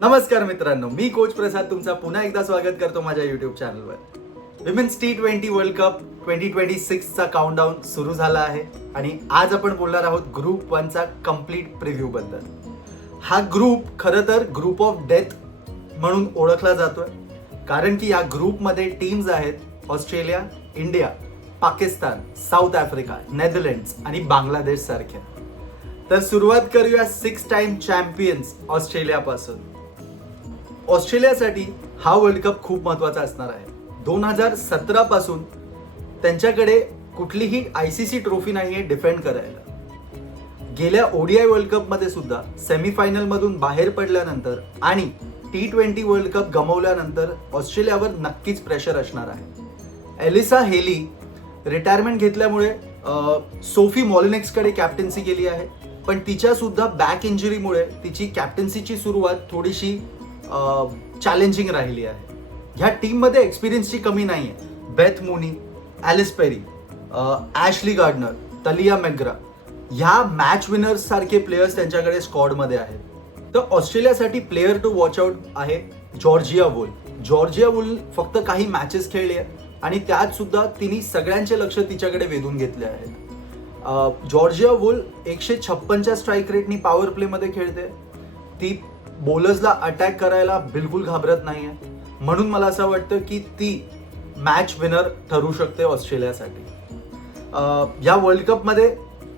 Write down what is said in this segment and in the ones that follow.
नमस्कार मित्रांनो, मी कोच प्रसाद तुमचा पुन्हा एकदा स्वागत करतो माझ्या युट्यूब चॅनलवर. विमेन्स T20 वर्ल्ड कप 2026 चा काउंटडाऊन सुरू झाला आहे आणि आज आपण बोलणार आहोत ग्रुप 1 चा कम्प्लीट प्रिव्ह्यू बद्दल. हा ग्रुप खरं तर ग्रुप ऑफ डेथ म्हणून ओळखला जातोय, कारण की या ग्रुपमध्ये टीम्स आहेत Australia, India, Pakistan, south Africa, Netherlands आणि बांगलादेश सारख्या. तर सुरुवात करूया 6 टाइम चॅम्पियन्स ऑस्ट्रेलियापासून. ऑस्ट्रेलियासाठी हा वर्ल्ड कप खूप महत्त्वाचा असणार आहे. 2017 पासून त्यांच्याकडे कुठलीही ICC ट्रॉफी नाहीये डिफेंड करायला. गेल्या ODI वर्ल्ड कप मध्ये सुद्धा सेमीफायनल मधून बाहेर पडल्यानंतर आणि T20 वर्ल्ड कप गमावल्यानंतर ऑस्ट्रेलियावर नक्कीच प्रेशर असणार आहे. एलिसा हेली रिटायरमेंट घेतल्यामुळे सोफी मॉलिनेक्सकडे कॅप्टन्सी केली आहे, पण तिच्या सुद्धा बॅक इंजुरीमुळे तिची कॅप्टन्सीची सुरुवात थोडीशी चॅलेंजिंग राहिली आहे. ह्या टीममध्ये एक्सपिरियन्सची कमी नाही आहे. Beth Mooney, Alyssa Perry, Ashleigh Gardner, Tahlia McGrath ह्या मॅच विनर्स सारखे प्लेयर्स त्यांच्याकडे स्क्वॉडमध्ये आहेत. तर ऑस्ट्रेलियासाठी प्लेअर टू वॉच आउट आहे जॉर्जिया वूल. जॉर्जिया वूल फक्त काही मॅचेस खेळली आहे आणि त्यात सुद्धा तिने सगळ्यांचे लक्ष तिच्याकडे वेधून घेतले आहेत. जॉर्जिया वूल 156च्या स्ट्राईक रेटनी पॉवर प्लेमध्ये खेळते. ती बॉलर्सला अटॅक करायला बिलकुल घाबरत नाही आहे, म्हणून मला असं वाटतं की ती मॅच विनर ठरू शकते ऑस्ट्रेलियासाठी. या वर्ल्ड कपमध्ये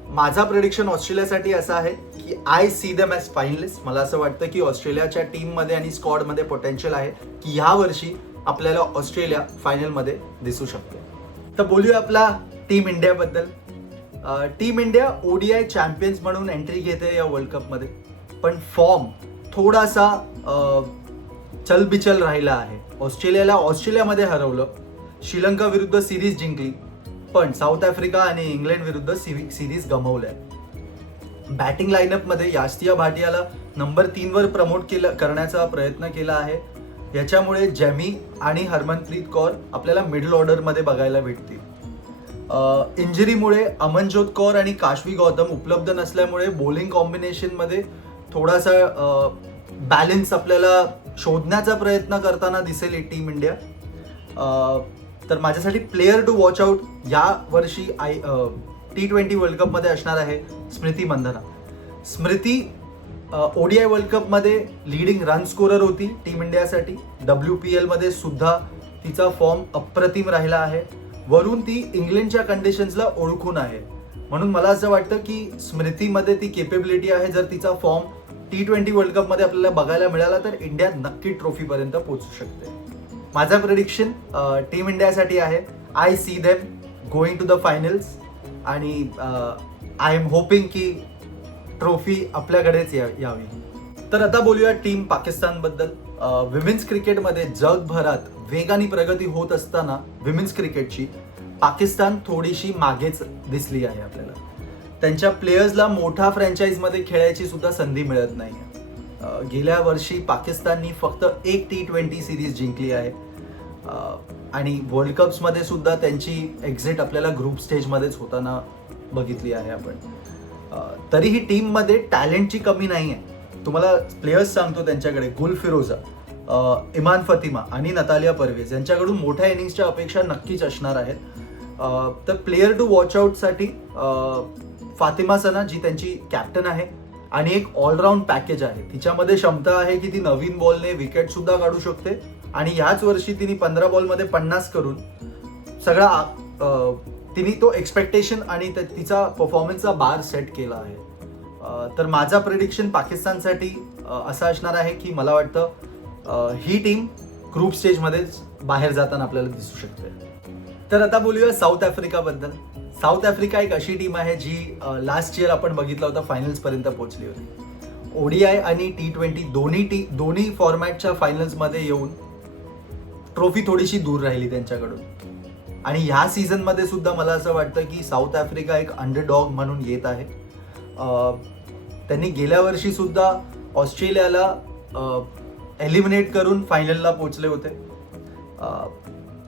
माझा प्रेडिक्शन ऑस्ट्रेलियासाठी असा आहे की I see them as finalist. मला असं वाटतं की ऑस्ट्रेलियाच्या टीममध्ये आणि स्क्वॉडमध्ये पोटेन्शियल आहे की ह्या वर्षी आपल्याला ऑस्ट्रेलिया फायनलमध्ये दिसू शकते. तर बोलूया आपला टीम इंडियाबद्दल. टीम इंडिया ODI चॅम्पियन्स म्हणून एंट्री घेते या वर्ल्ड कपमध्ये, पण फॉर्म थोडासा चलबिचल राहिला आहे. ऑस्ट्रेलियामध्ये हरवलं, श्रीलंका विरुद्ध सिरीज जिंकली, पण साऊथ आफ्रिका आणि इंग्लंड विरुद्ध सिरीज गमावल्या. बॅटिंग लाईनअपमध्ये यास्तिया भाटियाला नंबर 3 वर प्रमोट करण्याचा प्रयत्न केला आहे. याच्यामुळे जेमी आणि हरमनप्रीत कौर आपल्याला मिडल ऑर्डरमध्ये बघायला भेटतील. इंजरीमुळे अमनजोत कौर आणि काशवी गौतम उपलब्ध नसल्यामुळे बॉलिंग कॉम्बिनेशनमध्ये थोडासा बॅलन्स आपल्याला शोधण्याचा प्रयत्न करताना दिसेल ही टीम इंडिया. तर माझ्यासाठी प्लेअर टू वॉच आउट या वर्षी T20 वर्ल्ड कपमध्ये असणार आहे स्मृती मंधना. स्मृती ODI वर्ल्ड कपमध्ये लीडिंग रन स्कोरर होती टीम इंडियासाठी. WPL मध्ये सुद्धा तिचा फॉर्म अप्रतिम राहिला आहे. वरून ती इंग्लंडच्या कंडिशन्सला ओळखून आहे, म्हणून मला असं वाटतं की स्मृतीमध्ये ती केपेबिलिटी आहे. जर तिचा फॉर्म T20 वर्ल्ड कपमध्ये आपल्याला बघायला मिळाला तर इंडिया नक्की ट्रॉफीपर्यंत पोहोचू शकते. माझा प्रेडिक्शन टीम इंडियासाठी आहे I see them going to the finals आणि आय एम होपिंग की ट्रॉफी आपल्याकडेच यावी. तर आता बोलूया टीम पाकिस्तानबद्दल. विमेन्स क्रिकेटमध्ये जगभरात वेगाने प्रगती होत असताना विमेन्स क्रिकेटची पाकिस्तान थोडीशी मागेच दिसली आहे आपल्याला. त्यांच्या प्लेयर्सला मोठ्या फ्रँचाईजमध्ये खेळायची सुद्धा संधी मिळत नाही. गेल्या वर्षी पाकिस्ताननी फक्त एक T20 सिरीज जिंकली आहे आणि वर्ल्ड कप्समध्ये सुद्धा त्यांची एक्झिट आपल्याला ग्रुप स्टेजमध्येच होताना बघितली आहे आपण. तरीही टीममध्ये टॅलेंटची कमी नाही आहे. तुम्हाला प्लेयर्स सांगतो त्यांच्याकडे गुल फिरोजा, इमान फतिमा आणि नतालिया परवेज यांच्याकडून मोठ्या इनिंग्सच्या अपेक्षा नक्कीच असणार आहेत. तर प्लेअर टू वॉच आउटसाठी फातिमा सना जी त्यांची कॅप्टन आहे आणि एक ऑलराऊंड पॅकेज आहे. तिच्यामध्ये क्षमता आहे की ती नवीन बॉलने विकेट सुद्धा काढू शकते आणि ह्याच वर्षी तिने 15 बॉलमध्ये 50 करून सगळा तिने तो एक्सपेक्टेशन आणि तिचा परफॉर्मन्सचा बार सेट केला आहे. तर माझा प्रेडिक्शन पाकिस्तानसाठी असं असणार आहे की मला वाटतं ही टीम ग्रुप स्टेजमध्येच बाहेर जाताना आपल्याला दिसू शकते. तर आता बोलूया साऊथ आफ्रिकाबद्दल. साऊथ आफ्रिका एक अशी टीम आहे जी लास्ट इयर आपण बघितलं होतं फायनल्सपर्यंत पोहोचली होती. ODI आणि T20 दोन्ही फॉर्मॅटच्या फायनल्समध्ये येऊन ट्रॉफी थोडीशी दूर राहिली त्यांच्याकडून. आणि ह्या सीझनमध्ये सुद्धा मला असं वाटतं की साऊथ आफ्रिका एक अंडरडॉग म्हणून येत आहे. त्यांनी गेल्या वर्षी सुद्धा ऑस्ट्रेलियाला एलिमिनेट करून फायनलला पोहोचले होते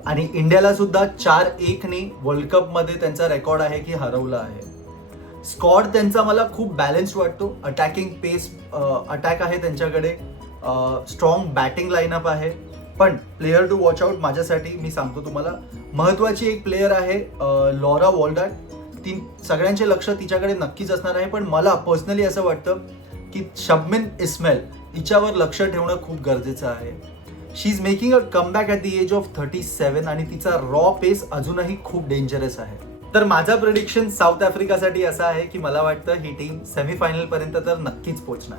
आणि इंडियाला सुद्धा 4-1 वर्ल्ड कपमध्ये त्यांचा रेकॉर्ड आहे की हरवला आहे. स्क्वॉड त्यांचा मला खूप बॅलन्स्ड वाटतो. अटॅकिंग पेस अटॅक आहे त्यांच्याकडे. स्ट्रॉंग बॅटिंग लाईनअप आहे. पण प्लेयर टू वॉच आउट माझ्यासाठी मी सांगतो तुम्हाला, महत्त्वाची एक प्लेयर आहे लॉरा वॉल्डार्ट. ती सगळ्यांचे लक्ष तिच्याकडे नक्कीच असणार आहे, पण मला पर्सनली असं वाटतं की शबमिन इस्माईल हिच्यावर लक्ष ठेवणं खूप गरजेचं आहे. She is making a comeback at the age of 37 आणि तिचा रॉ पेस अजूनही खूप डेंजरस आहे. तर माझा प्रेडिक्शन साऊथ आफ्रिकासाठी असा आहे की मला वाटतं ही टीम सेमीफायनलपर्यंत तर नक्कीच पोहोचणार.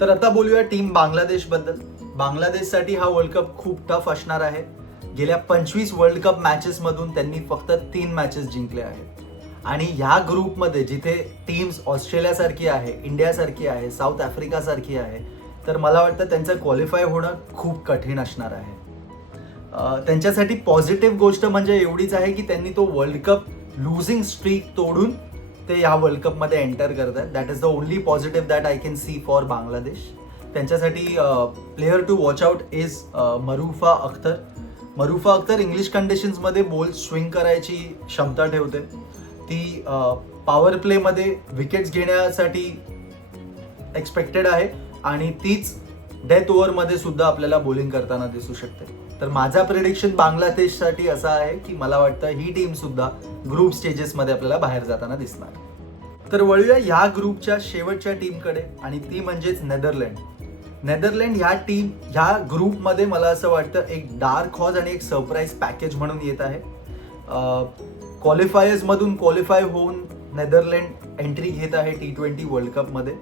तर आता बोलूया टीम बांगलादेशबद्दल. बांगलादेशसाठी हा वर्ल्ड कप खूप टफ असणार आहे. गेल्या 25 वर्ल्ड कप मॅचेसमधून त्यांनी फक्त 3 मॅचेस जिंकले आहेत. आणि ह्या ग्रुपमध्ये जिथे टीम्स ऑस्ट्रेलियासारखी आहे, इंडियासारखी आहे, साऊथ आफ्रिकासारखी आहे, तर मला वाटतं त्यांचं क्वालिफाय होणं खूप कठीण असणार आहे. त्यांच्यासाठी पॉझिटिव्ह गोष्ट म्हणजे एवढीच आहे की त्यांनी तो वर्ल्ड कप लुझिंग स्ट्रीक तोडून ते या वर्ल्ड कपमध्ये एंटर करतात. That is the only positive that I can see for Bangladesh. त्यांच्यासाठी player to watch out is Marufa Akhter. Marufa Akhter English कंडिशन्समध्ये बॉल स्विंग करायची क्षमता ठेवते. ती पॉवर प्लेमध्ये विकेट्स घेण्यासाठी एक्सपेक्टेड आहे आणि तीच डेथ ओव्हरमध्ये सुद्धा आपल्याला बॉलिंग करताना दिसू शकते. तर माझा प्रेडिक्शन बांगलादेशसाठी असा आहे की मला वाटतं ही टीम सुद्धा ग्रुप स्टेजेसमध्ये आपल्याला बाहेर जाताना दिसणार. तर वळूया ह्या ग्रुपच्या शेवटच्या टीमकडे आणि ती म्हणजेच नेदरलँड. नेदरलँड ह्या ग्रुपमध्ये मला असं वाटतं एक डार्क हॉर्स आणि एक सरप्राईज पॅकेज म्हणून येत आहे. क्वालिफायर्समधून क्वालिफाय होऊन नेदरलँड एंट्री घेत आहे T20 वर्ल्ड कपमध्ये.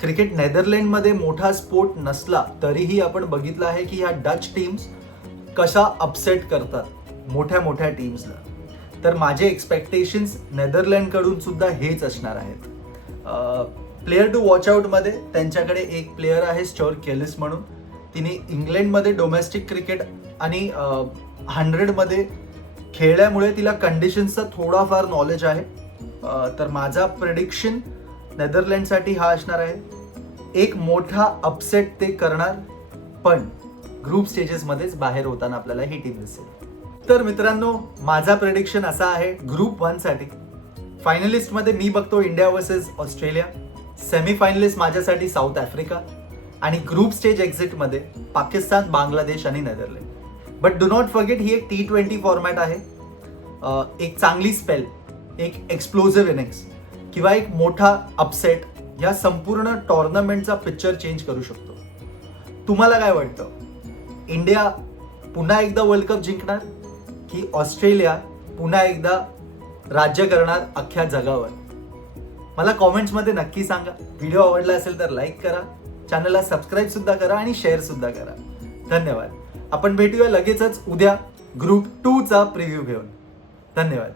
क्रिकेट नेदरलँडमध्ये मोठा स्पोर्ट नसला तरीही आपण बघितलं आहे की ह्या डच टीम्स कशा अपसेट करतात मोठ्या मोठ्या टीम्सला. तर माझे एक्सपेक्टेशन्स नेदरलँडकडून सुद्धा हेच असणार आहेत. प्लेयर टू वॉच आउटमध्ये त्यांच्याकडे एक प्लेयर आहे स्टुअर्ट केलिस म्हणून. तिने इंग्लंडमध्ये डोमेस्टिक क्रिकेट आणि 100मध्ये खेळल्यामुळे तिला कंडिशन्सचा थोडाफार नॉलेज आहे. तर माझा प्रेडिक्शन नेदरलँडसाठी हा असणार आहे. एक मोठा अपसेट ते करणार, पण ग्रुप स्टेजेसमध्येच बाहेर होताना आपल्याला ही टीम दिसेल. तर मित्रांनो, माझा प्रेडिक्शन असा आहे ग्रुप 1 साठी. फायनलिस्टमध्ये मी बघतो इंडिया वर्सेस ऑस्ट्रेलिया, सेमीफायनलिस्ट माझ्यासाठी साऊथ आफ्रिका आणि ग्रुप स्टेज एक्झिटमध्ये पाकिस्तान, बांगलादेश आणि Netherland. But do not forget ही एक T20 फॉर्मॅट आहे. एक चांगली स्पेल, एक एक्सप्लोजिव्ह इनिंग्स किंवा एक मोठा अपसेट या संपूर्ण टॉर्नामेंटचा पिक्चर चेंज करू शकतो. तुम्हाला काय वाटतं? इंडिया पुन्हा एकदा वर्ल्ड कप जिंकणार की ऑस्ट्रेलिया पुन्हा एकदा राज्य करणार अख्ख्या जगावर? मला कॉमेंट्समध्ये नक्की सांगा. व्हिडिओ आवडला असेल तर लाईक करा, चॅनलला सबस्क्राईब सुद्धा करा आणि शेअर सुद्धा करा. धन्यवाद. आपण भेटूया लगेचच उद्या ग्रुप 2 चा प्रिव्ह्यू घेऊन. धन्यवाद.